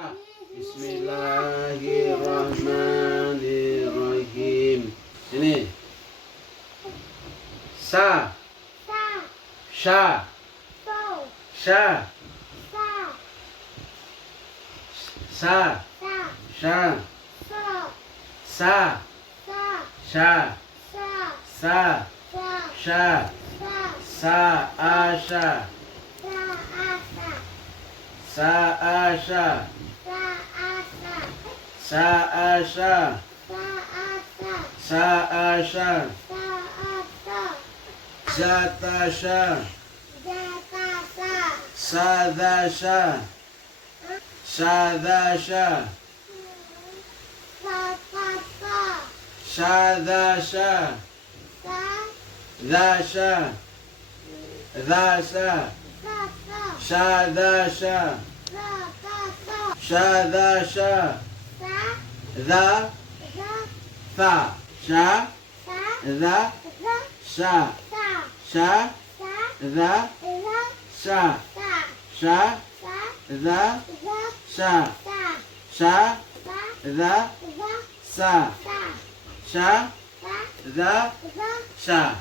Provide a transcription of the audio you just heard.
Sudah. Bismillahirrahmanirrahim. Ini. Sa. Sha. Sha. Sa. Sha. Sa. Sha. Sa. Sha. Sa. Asha. Sa. Asha. Sa. Asha. Sa. Asha. Zatasha. Sadasha. Sadasha. Sadasha. Dasha. Dasha. Shadasha. Shadasha. The. Tha. Sha. The. Sha. Sha. The. Sha. Sha. The. Sha. Sha. The. Sa. Sha. The. Sha.